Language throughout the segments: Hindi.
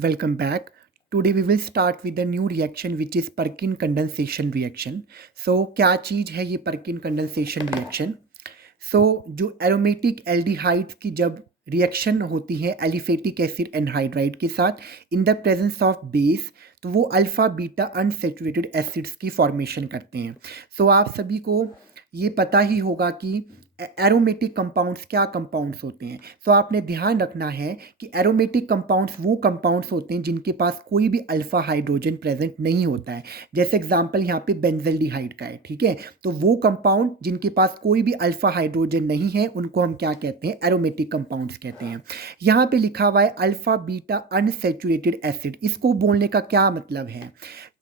Welcome back. Today we will start with a new reaction which is Perkin condensation reaction. So क्या चीज़ है ये Perkin condensation reaction? So जो एरोमेटिक एल्डिहाइड्स की जब रिएक्शन होती है एलिफेटिक एसिड एनहाइड्राइड के साथ in the presence of base, तो वो अल्फ़ा बीटा अनसेचुरेटेड एसिड्स की फॉर्मेशन करते हैं। सो आप सभी को ये पता ही होगा कि एरोमेटिक कंपाउंड्स क्या कंपाउंड्स होते हैं। सो आपने ध्यान रखना है कि एरोमेटिक कंपाउंड्स वो कंपाउंड्स होते हैं जिनके पास कोई भी अल्फ़ा हाइड्रोजन प्रेजेंट नहीं होता है। जैसे एग्जांपल यहाँ पे बेंजल्डिहाइड का है, ठीक है। तो वो कंपाउंड जिनके पास कोई भी अल्फ़ा हाइड्रोजन नहीं है उनको हम क्या कहते हैं? एरोमेटिक कंपाउंड्स कहते हैं। यहाँ पे लिखा हुआ है अल्फ़ा बीटा अनसैचुरेटेड एसिड। इसको बोलने का क्या मतलब है?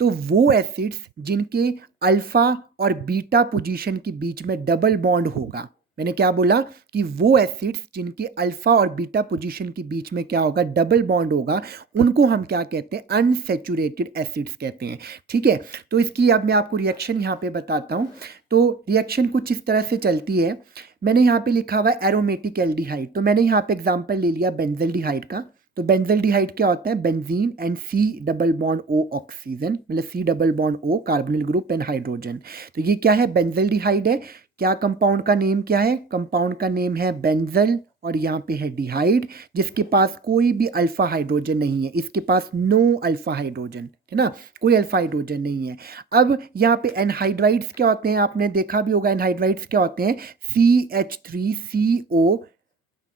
तो वो एसिड्स जिनके अल्फ़ा और बीटा पोजीशन के बीच में डबल बॉन्ड होगा। मैंने क्या बोला कि वो एसिड्स जिनके अल्फ़ा और बीटा पोजीशन के बीच में क्या होगा? डबल बॉन्ड होगा, उनको हम क्या कहते हैं? अनसैचुरेटेड एसिड्स कहते हैं, ठीक है। तो इसकी अब मैं आपको रिएक्शन यहाँ पे बताता हूँ। तो रिएक्शन कुछ इस तरह से चलती है। मैंने यहाँ पे लिखा हुआ है एरोमेटिक एल्डिहाइड, तो मैंने यहाँ पे एग्जांपल ले लिया बेंजल्डिहाइड का। तो बेंजल्डिहाइड क्या होता है? Benzene and C double bond O oxygen, मतलब C double bond O carbonyl group and hydrogen. तो ये क्या है? बेंजल्डिहाइड है। क्या कंपाउंड का नेम क्या है? कंपाउंड का नेम है बेंजल, और यहाँ पे है डिहाइड, जिसके पास कोई भी अल्फा हाइड्रोजन नहीं है। इसके पास नो अल्फा हाइड्रोजन है ना, कोई अल्फा हाइड्रोजन नहीं है। अब यहाँ पे एनहाइड्राइड्स क्या होते हैं? आपने देखा भी होगा एनहाइड्राइड्स क्या होते हैं? CH3CO।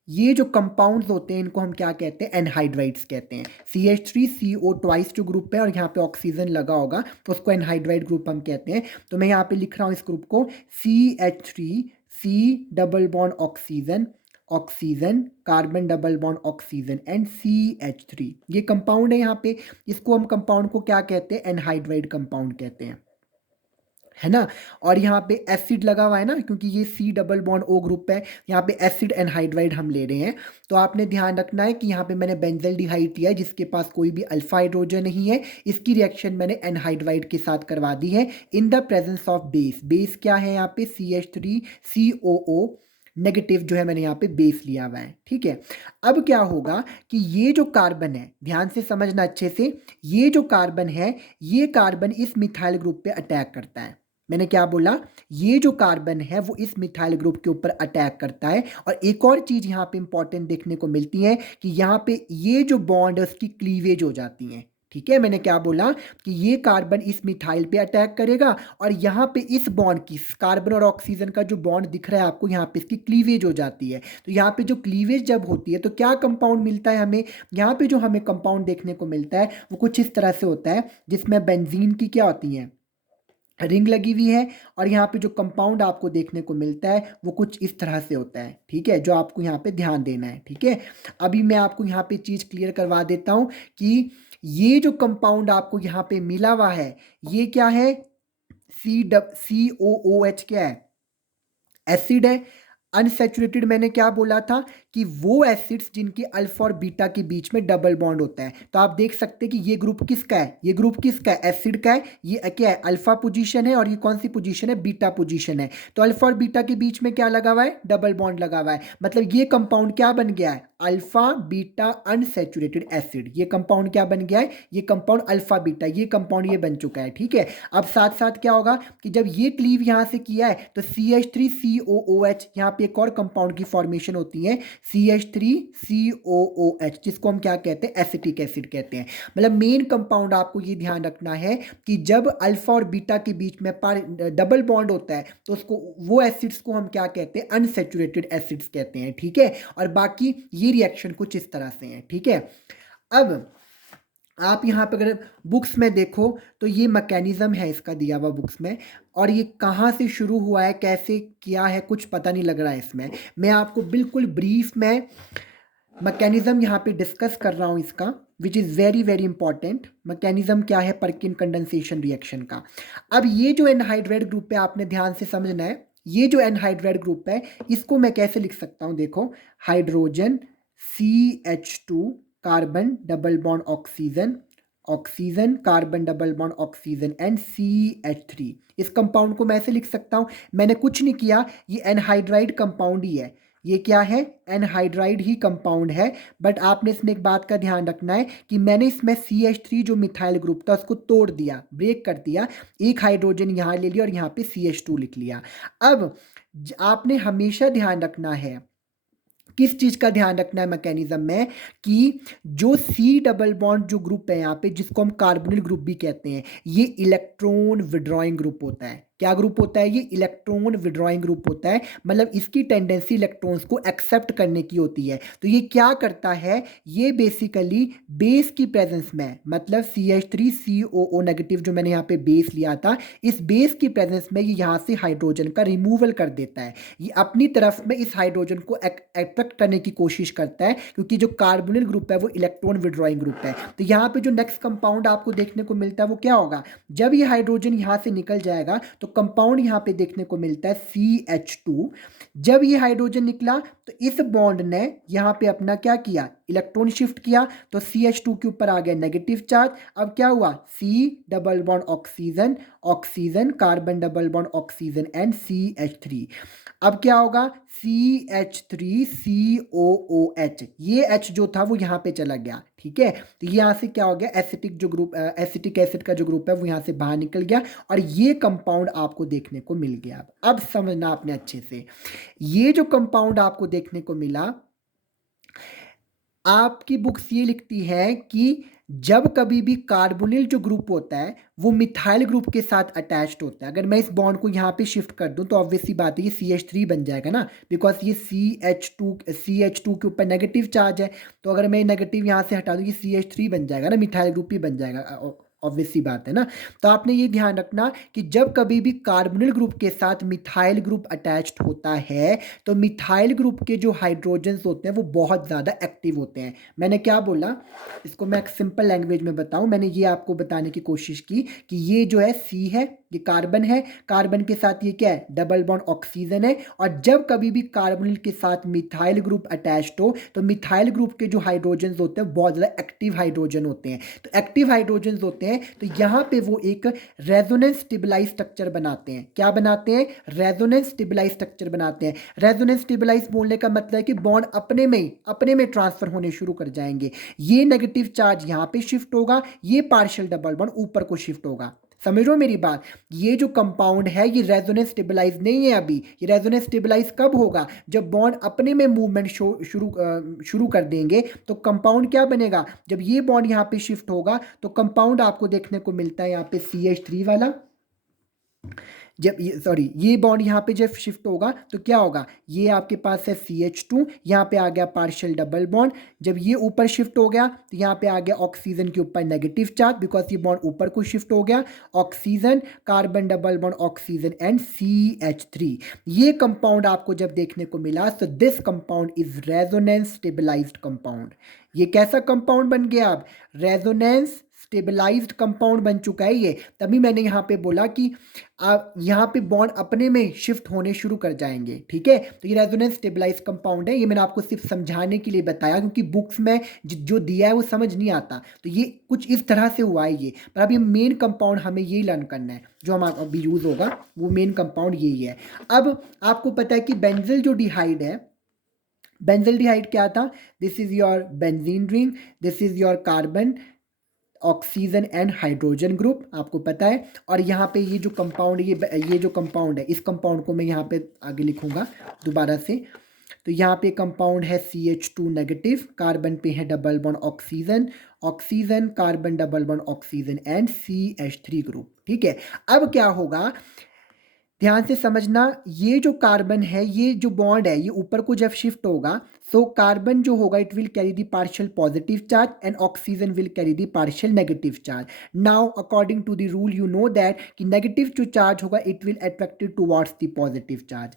ये जो कंपाउंड्स होते हैं इनको हम क्या कहते हैं? एनहाइड्राइड्स कहते हैं। CH3CO ट्वाइस जो ग्रुप है और यहाँ पे ऑक्सीजन लगा होगा तो उसको एनहाइड्राइड ग्रुप हम कहते हैं। तो मैं यहाँ पे लिख रहा हूँ इस ग्रुप को CH3C double bond oxygen, oxygen carbon double bond oxygen and CH3। ये कंपाउंड है यहाँ पे। इसको हम कंपाउंड को क्या कहते हैं? एनहाइड्राइड कंपाउंड कहते हैं, है ना। और यहाँ पे एसिड लगा हुआ है ना, क्योंकि ये C double bond O group है। यहाँ पे एसिड एनहाइड्राइड हम ले रहे हैं। तो आपने ध्यान रखना है कि यहाँ पे मैंने बेंजल्डिहाइड लिया है जिसके पास कोई भी अल्फा हाइड्रोजन नहीं है। इसकी रिएक्शन मैंने एनहाइड्राइड के साथ करवा दी है in the presence of base. Base क्या है यहाँ पे? CH3COO नेगेटिव जो है, मैंने यहाँ पे बेस लिया हुआ है, ठीक है। अब क्या होगा कि ये जो कार्बन है, ध्यान से समझना अच्छे से, ये जो कार्बन है, ये कार्बन इस मिथाइल ग्रुप पे अटैक करता है। मैंने क्या बोला? ये जो कार्बन है वो इस मिथाइल ग्रुप के ऊपर अटैक करता है। और एक और चीज यहाँ पे इंपॉर्टेंट देखने को मिलती है कि यहाँ पे ये जो बॉन्ड है उसकी क्लीवेज हो जाती है, ठीक है। मैंने क्या बोला कि ये कार्बन इस मिथाइल पे अटैक करेगा और यहाँ पे इस बॉन्ड की, कार्बन और ऑक्सीजन का जो बॉन्ड दिख रहा है आपको, यहाँ पे इसकी क्लीवेज हो जाती है। तो यहाँ पे जो क्लीवेज जब होती है तो क्या कंपाउंड मिलता है हमें? यहाँ पे जो हमें कंपाउंड देखने को मिलता है वो कुछ इस तरह से होता है, जिसमें बेंजीन की क्या होती है? रिंग लगी हुई है। और यहाँ पे जो कंपाउंड आपको देखने को मिलता है वो कुछ इस तरह से होता है, ठीक है, जो आपको यहाँ पे ध्यान देना है, ठीक है। अभी मैं आपको यहाँ पे चीज़ क्लियर करवा देता हूँ कि ये जो कंपाउंड आपको यहाँ पे मिला हुआ है ये क्या है? COOH क्या है? एसिड है। अनसैचुरेटेड मैंने क्या बोला था कि वो एसिड्स जिनके अल्फा और बीटा के बीच में डबल बॉन्ड होता है। तो आप देख सकते हैं कि ये ग्रुप किसका है? ये ग्रुप किसका है? एसिड का है। ये क्या है? अल्फा पोजीशन है। और ये कौन सी पोजीशन है? बीटा पोजीशन है। तो अल्फा और बीटा के बीच में क्या लगा हुआ है? डबल बॉन्ड लगा हुआ है। मतलब ये कंपाउंड क्या बन गया है? Alpha beta unsaturated acid. ये कंपाउंड क्या बन गया है? ये कंपाउंड अल्फा बीटा, ये कंपाउंड ये बन चुका है, ठीक है। अब साथ साथ क्या होगा कि जब ये क्लीव यहां से किया है तो CH3COOH, यहाँ पे एक और कंपाउंड की फॉर्मेशन होती है CH3COOH, जिसको हम क्या कहते हैं? एसिटिक एसिड कहते हैं। मतलब मेन कंपाउंड आपको ये ध्यान रखना है कि जब अल्फा और बीटा के बीच में डबल बॉन्ड होता है तो उसको, वो एसिड्स को हम क्या कहते हैं? अनसैचुरेटेड एसिड्स कहते हैं, ठीक है। और बाकी ये रिएक्शन कुछ इस तरह से है, ठीक है। अब आप यहाँ पे अगर बुक्स में देखो तो ये मैकेनिज्म है इसका दिया हुआ बुक्स में, और ये कहाँ से शुरू हुआ है, कैसे किया है, कुछ पता नहीं लग रहा है इसमें। मैं आपको बिल्कुल ब्रीफ में मैकेनिज्म यहाँ पे डिस्कस कर रहा हूँ इसका, which is very very important. Mechanism क्या है परकिन कंडेंसेशन रिएक्शन का? अब ये जो एनहाइड्राइड ग्रुप है आपने ध्यान से समझना है। ये जो एनहाइड्राइड ग्रुप है इसको मैं कैसे लिख सकता हूँ? देखो, hydrogen CH2 carbon double bond oxygen, oxygen carbon double bond oxygen and CH3। इस कंपाउंड को मैं ऐसे लिख सकता हूँ। मैंने कुछ नहीं किया, ये एनहाइड्राइड कंपाउंड ही है। ये क्या है, एनहाइड्राइड ही कंपाउंड है। बट आपने इसमें एक बात का ध्यान रखना है कि मैंने इसमें CH3 जो मिथाइल ग्रुप था उसको तोड़ दिया, ब्रेक कर दिया, एक हाइड्रोजन यहाँ ले लिया और यहाँ पे CH2 लिख लिया। अब आपने हमेशा ध्यान रखना है, किस चीज का ध्यान रखना है मैकेनिज्म में, कि जो C डबल बॉन्ड जो ग्रुप है यहाँ पे, जिसको हम कार्बोनिल ग्रुप भी कहते हैं, ये इलेक्ट्रॉन विड्रॉइंग ग्रुप होता है। क्या ग्रुप होता है ये, इलेक्ट्रॉन विड्रॉइंग ग्रुप होता है। मतलब इसकी टेंडेंसी इलेक्ट्रॉन्स को एक्सेप्ट करने की होती है। तो ये क्या करता है, ये बेसिकली बेस की प्रेजेंस में, मतलब CH3COO नेगेटिव जो मैंने यहाँ पे बेस लिया था, इस बेस की प्रेजेंस में ये यहाँ से हाइड्रोजन का रिमूवल कर देता है। ये अपनी तरफ में इस हाइड्रोजन को अट्रैक्ट करने की कोशिश करता है, क्योंकि जो कार्बोनिल ग्रुप है वो इलेक्ट्रॉन विड्रॉइंग ग्रुप है। तो यहाँ पे जो नेक्स्ट कंपाउंड आपको देखने को मिलता है वो क्या होगा, जब ये हाइड्रोजन यहाँ से निकल जाएगा तो कंपाउंड यहाँ पे देखने को मिलता है CH2। जब ये हाइड्रोजन निकला तो इस बॉन्ड ने यहाँ पे अपना क्या किया, इलेक्ट्रॉन शिफ्ट किया, तो CH2 के ऊपर आ गया नेगेटिव चार्ज। अब क्या हुआ, C double bond oxygen, oxygen, carbon double bond oxygen and CH3। अब क्या होगा, CH3COOH, ये H जो था वो यहाँ पे चला गया। ठीक है, तो यहाँ से क्या हो गया, एसिटिक जो ग्रुप, एसिटिक एसिड का जो ग्रुप है वो यहाँ से बाहर निकल गया और ये कंपाउंड आपको देखने को मिल गया। अब समझना आपने अच्छे से, ये जो कंपाउंड आपको देखने को मिला, आपकी बुक्स ये लिखती है कि जब कभी भी कार्बोनिल जो ग्रुप होता है वो मिथाइल ग्रुप के साथ अटैच्ड होता है, अगर मैं इस बॉन्ड को यहाँ पे शिफ्ट कर दूं तो ऑब्वियसली बात है ये CH3 बन जाएगा ना, बिकॉज ये CH2 के ऊपर नेगेटिव चार्ज है। तो अगर मैं नेगेटिव यहाँ से हटा दूं ये CH3 बन जाएगा ना, मिथाइल ग्रुप ही बन जाएगा, ऑब्वियसली बात है ना। तो आपने ये ध्यान रखना कि जब कभी भी कार्बोनिल ग्रुप के साथ मिथाइल ग्रुप अटैच्ड होता है तो मिथाइल ग्रुप के जो हाइड्रोजन्स होते हैं वो बहुत ज़्यादा एक्टिव होते हैं। मैंने क्या बोला, इसको मैं एक सिंपल लैंग्वेज में बताऊं, मैंने ये आपको बताने की कोशिश की कि ये जो है C है, ये कार्बन है, कार्बन के साथ ये क्या है, डबल बॉन्ड ऑक्सीजन है। और जब कभी भी कार्बोनिल के साथ मिथाइल ग्रुप अटैच्ड हो तो मिथाइल ग्रुप के जो हाइड्रोजन्स होते हैं बहुत ज़्यादा एक्टिव हाइड्रोजन होते हैं। तो एक्टिव हाइड्रोजन्स होते हैं तो यहाँ पे वो एक रेजोनेंस स्टेबलाइज स्ट्रक्चर बनाते हैं। क्या बनाते हैं, रेजोनेंस स्टेबलाइज स्ट्रक्चर बनाते हैं। रेजोनेंस स्टेबलाइज बोलने का मतलब है कि बॉन्ड अपने में ट्रांसफर होने शुरू कर जाएंगे। ये नेगेटिव चार्ज यहाँ पे शिफ्ट होगा, ये पार्शियल डबल बॉन्ड ऊपर को शिफ्ट होगा। समझ लो मेरी बात, ये जो कंपाउंड है ये रेजोनेंस स्टेबलाइज नहीं है अभी। ये रेजोनेंस स्टेबलाइज कब होगा, जब बॉन्ड अपने में मूवमेंट शुरू कर देंगे। तो कंपाउंड क्या बनेगा, जब ये बॉन्ड यहाँ पे शिफ्ट होगा तो कंपाउंड आपको देखने को मिलता है यहाँ पे CH3 वाला। जब ये बॉन्ड यहाँ पे जब शिफ्ट होगा तो क्या होगा, ये आपके पास है CH2, यहाँ पे आ गया पार्शियल डबल बॉन्ड। जब ये ऊपर शिफ्ट हो गया तो यहाँ पे आ गया ऑक्सीजन के ऊपर नेगेटिव चार्ज, बिकॉज ये बॉन्ड ऊपर को शिफ्ट हो गया। Oxygen, carbon double bond oxygen and CH3। ये कंपाउंड आपको जब देखने को मिला, so this compound is resonance stabilised compound. ये कैसा कंपाउंड बन गया, अब रेजोनेंस स्टेबलाइज्ड कंपाउंड बन चुका है ये। तभी मैंने यहाँ पे बोला कि आप यहाँ पे बॉन्ड अपने में शिफ्ट होने शुरू कर जाएंगे। ठीक है, तो ये रेजोनेंस स्टेबलाइज कंपाउंड है। ये मैंने आपको सिर्फ समझाने के लिए बताया, क्योंकि बुक्स में जो दिया है वो समझ नहीं आता, तो ये कुछ इस तरह से हुआ है ये। पर अब ये मेन कंपाउंड हमें यही लर्न करना है, जो हम अभी यूज़ होगा वो मेन कंपाउंड यही है। अब आपको पता है कि बेंजिल जो डिहाइड है, बेंजिल्डिहाइड क्या था, this is your benzene ring, this is your carbon oxygen and hydrogen group, आपको पता है। और यहाँ पे ये जो कंपाउंड, ये जो कंपाउंड है, इस कंपाउंड को मैं यहाँ पे आगे लिखूंगा दोबारा से। तो यहाँ पे कंपाउंड है CH2 नेगेटिव, कार्बन पे है double bond oxygen, oxygen, carbon double bond oxygen and CH3 group. ठीक है, अब क्या होगा, ध्यान से समझना, ये जो कार्बन है, ये जो बॉन्ड है, ये ऊपर को जब शिफ्ट होगा, सो कार्बन जो होगा it will carry the partial positive charge and oxygen will carry the partial negative charge. Now according to the rule you know that कि नेगेटिव जो चार्ज होगा it will attracted towards the positive charge.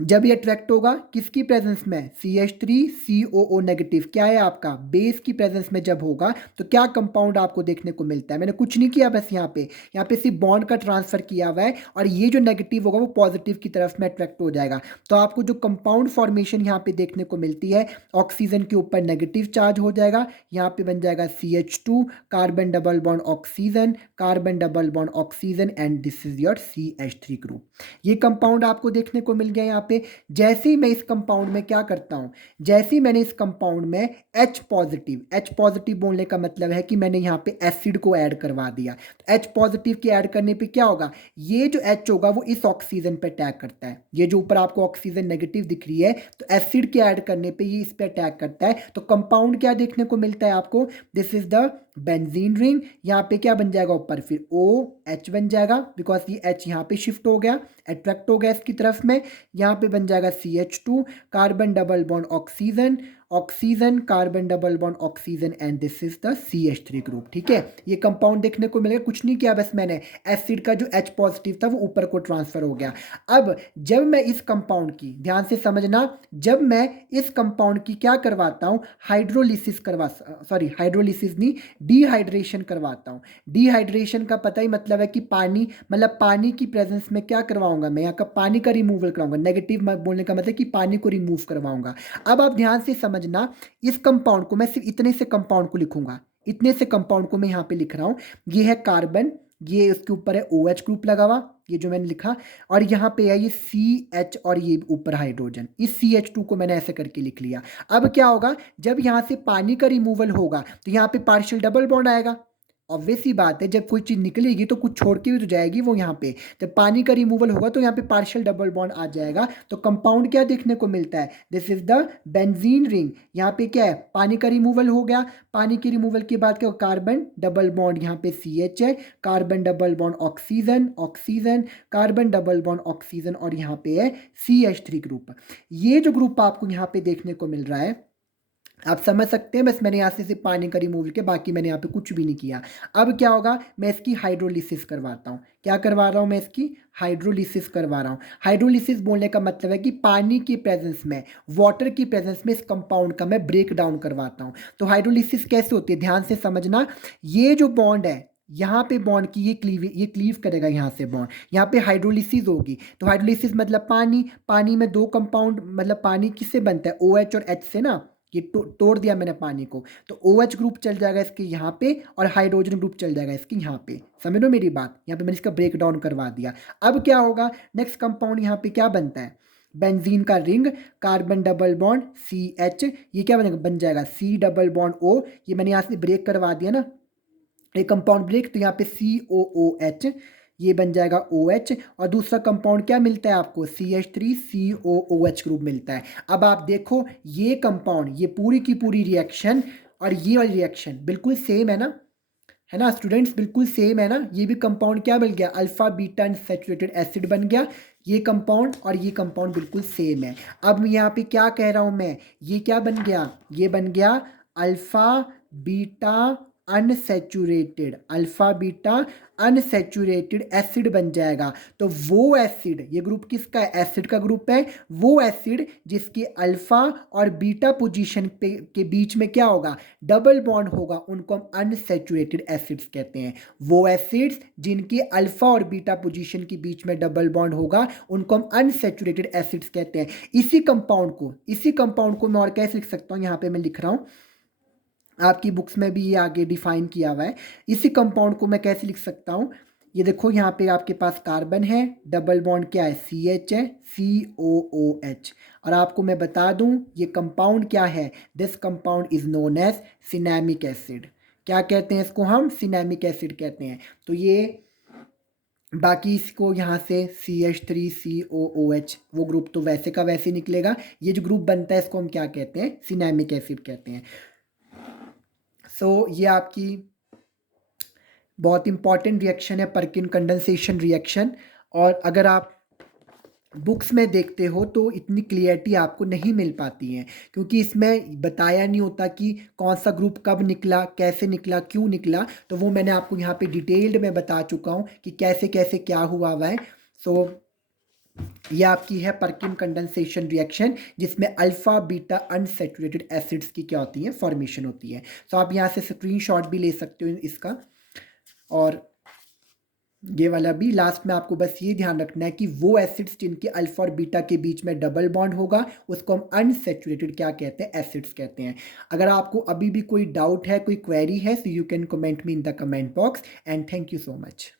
जब ये अट्रैक्ट होगा किसकी प्रेजेंस में, CH3COO नेगेटिव, क्या है आपका, बेस की प्रेजेंस में जब होगा तो क्या कंपाउंड आपको देखने को मिलता है। मैंने कुछ नहीं किया, बस यहाँ पे सिर्फ बॉन्ड का ट्रांसफर किया हुआ है, और ये जो नेगेटिव होगा वो पॉजिटिव की तरफ में अट्रैक्ट हो जाएगा। तो आपको जो कंपाउंड फॉर्मेशन यहाँ पे देखने को मिलती है, ऑक्सीजन के ऊपर नेगेटिव चार्ज हो जाएगा, यहाँ पे बन जाएगा CH2, carbon double bond oxygen, carbon double bond oxygen and this is your CH3 group. ये कंपाउंड आपको देखने को मिल गया यहाँ पे। पे जैसे ही मैं इस कंपाउंड में क्या करता हूँ, जैसे ही मैंने इस कंपाउंड में H पॉजिटिव बोलने का मतलब है कि मैंने यहाँ पे एसिड को ऐड करवा दिया। तो H पॉजिटिव की ऐड करने पे क्या होगा, ये जो H होगा वो इस ऑक्सीजन पे अटैक करता है। ये जो ऊपर आपको ऑक्सीजन नेगेटिव दिख रही है, तो एसिड के ऐड करने पे ये इस पे अटैक करता है। तो कंपाउंड क्या देखने को मिलता है आपको, this is the benzene ring. यहाँ पे क्या बन जाएगा, ऊपर फिर OH बन जाएगा, बिकॉज ये H यहाँ पे शिफ्ट हो गया, अट्रैक्ट हो गया इसकी तरफ में। यहाँ पे बन जाएगा CH2, carbon double bond oxygen, oxygen carbon double bond oxygen, and this is the CH3 group. ठीक है, ये कंपाउंड देखने को मिलेगा। कुछ नहीं किया, बस मैंने एसिड का जो H पॉजिटिव था वो ऊपर को ट्रांसफर हो गया। अब जब मैं इस कंपाउंड की, ध्यान से समझना, जब मैं इस कंपाउंड की क्या करवाता हूँ, हाइड्रोलिसिस हाइड्रोलिसिस नहीं, डिहाइड्रेशन करवाता हूँ। डिहाइड्रेशन का पता ही मतलब है कि पानी, मतलब पानी की प्रेजेंस में क्या करवाऊंगा मैं, यहाँ का पानी का रिमूवल कराऊंगा। नेगेटिव बोलने का मतलब कि पानी को रिमूव करवाऊंगा। अब आप ध्यान से समझना, इस कंपाउंड को मैं सिर्फ इतने से कंपाउंड को लिखूंगा, इतने से कंपाउंड को मैं यहाँ पे लिख रहा हूँ। ये है कार्बन, ये उसके ऊपर है OH ग्रुप लगा हुआ, ये जो मैंने लिखा, और यहाँ पे है ये CH और ये ऊपर हाइड्रोजन। इस CH2 को मैंने ऐसे करके लिख लिया। अब क्या होगा, जब यहाँ से पानी का रिमूवल होगा तो यहाँ पे पार्शियल डबल बॉन्ड आएगा। ऑब्वियस ही बात है, जब कोई चीज़ निकलेगी तो कुछ छोड़ के भी तो जाएगी वो। यहाँ पे जब पानी का रिमूवल होगा तो यहाँ पे पार्शियल डबल बॉन्ड आ जाएगा। तो कंपाउंड क्या देखने को मिलता है, this is the benzene ring. यहाँ पे क्या है, पानी का रिमूवल हो गया, पानी के रिमूवल के बाद क्या, कार्बन डबल बॉन्ड, यहाँ पे CH है, carbon double bond oxygen, oxygen carbon double bond oxygen, और यहाँ पे है CH3 ग्रुप। ये जो ग्रुप आपको यहाँ पे देखने को मिल रहा है, आप समझ सकते हैं, बस मैंने यहाँ से सिर्फ पानी का रिमूवल किया, बाकी मैंने यहाँ पे कुछ भी नहीं किया। अब क्या होगा, मैं इसकी हाइड्रोलिसिस करवाता हूँ। क्या करवा रहा हूँ मैं, इसकी हाइड्रोलिसिस करवा रहा हूँ। हाइड्रोलिसिस बोलने का मतलब है कि पानी की प्रेजेंस में, वाटर की प्रेजेंस में इस कंपाउंड का मैं ब्रेक डाउन करवाता हूँ। तो हाइड्रोलिसिस कैसे होती है, ध्यान से समझना। ये जो बॉन्ड है, यहाँ पे बॉन्ड की ये क्लीव करेगा यहाँ से बॉन्ड, यहाँ पे हाइड्रोलिसिस होगी। तो हाइड्रोलिसिस मतलब पानी, पानी में दो कंपाउंड, मतलब पानी किससे बनता है, OH और H से ना। ये तोड़ दिया मैंने पानी को, तो OH ग्रुप चल जाएगा इसके यहाँ पे, और हाइड्रोजन ग्रुप चल जाएगा इसके यहाँ पे। समझ लो मेरी बात, यहाँ पे मैंने इसका ब्रेक डाउन करवा दिया। अब क्या होगा, नेक्स्ट कंपाउंड यहाँ पे क्या बनता है, बेंजीन का ring, carbon double bond CH, ये क्या बनेगा, बन जाएगा C डबल बॉन्ड O। ये मैंने यहाँ से ब्रेक करवा दिया ना, एक कंपाउंड ब्रेक, तो यहाँ पे COOH, ये बन जाएगा OH, और दूसरा कंपाउंड क्या मिलता है आपको, CH3COOH ग्रुप मिलता है। अब आप देखो, ये कंपाउंड, ये पूरी की पूरी रिएक्शन और ये वाली रिएक्शन बिल्कुल सेम है ना स्टूडेंट्स, बिल्कुल सेम है ना। ये भी कंपाउंड क्या मिल गया, अल्फा बीटा अनसैचुरेटेड एसिड बन गया। ये कंपाउंड और ये कंपाउंड बिल्कुल सेम है। अब यहाँ पे क्या कह रहा हूँ मैं, ये क्या बन गया, ये बन गया alpha beta unsaturated, alpha beta unsaturated acid बन जाएगा। तो वो एसिड, ये ग्रुप किसका है, एसिड का ग्रुप है। वो एसिड जिसके अल्फा और बीटा पोजीशन पे के बीच में क्या होगा, डबल बॉन्ड होगा, उनको हम अनसैचुरेटेड एसिड्स कहते हैं। वो एसिड्स जिनके अल्फा और बीटा पोजीशन के बीच में डबल बॉन्ड होगा, उनको हम अनसैचुरेटेड एसिड्स कहते हैं। इसी कंपाउंड को मैं और कैसे लिख सकता हूँ, यहाँ पे मैं लिख रहा हूँ, आपकी बुक्स में भी ये आगे डिफाइन किया हुआ है। इसी कंपाउंड को मैं कैसे लिख सकता हूँ, ये देखो, यहाँ पे आपके पास कार्बन है, डबल बॉन्ड क्या है, CH है, COOH। और आपको मैं बता दूं, ये कंपाउंड क्या है, this compound is known as cinnamic acid. क्या कहते हैं इसको हम, सिनेमिक एसिड कहते हैं। तो ये बाकी इसको यहाँ से CH3COOH, वो ग्रुप तो वैसे का वैसे निकलेगा। ये जो ग्रुप बनता है इसको हम क्या कहते हैं, सिनेमिक एसिड कहते हैं। ये आपकी बहुत इंपॉर्टेंट रिएक्शन है, परकिन कंडेंसेशन रिएक्शन। और अगर आप बुक्स में देखते हो तो इतनी क्लियरिटी आपको नहीं मिल पाती है, क्योंकि इसमें बताया नहीं होता कि कौन सा ग्रुप कब निकला, कैसे निकला, क्यों निकला। तो वो मैंने आपको यहाँ पे डिटेल्ड में बता चुका हूँ कि कैसे कैसे क्या हुआ है। ये आपकी है परकिन कंडेंसेशन रिएक्शन, जिसमें अल्फा बीटा अनसैचुरेटेड एसिड्स की क्या होती है, फॉर्मेशन होती है। आप यहाँ से स्क्रीनशॉट भी ले सकते हो इसका। और ये वाला भी लास्ट में आपको बस ये ध्यान रखना है कि वो एसिड्स जिनके अल्फा और बीटा के बीच में डबल बॉन्ड होगा, उसको हम अनसैचुरेटेड क्या कहते हैं, एसिड्स कहते हैं। अगर आपको अभी भी कोई डाउट है, कोई क्वेरी है, so you can comment me in the comment box. And thank you so much.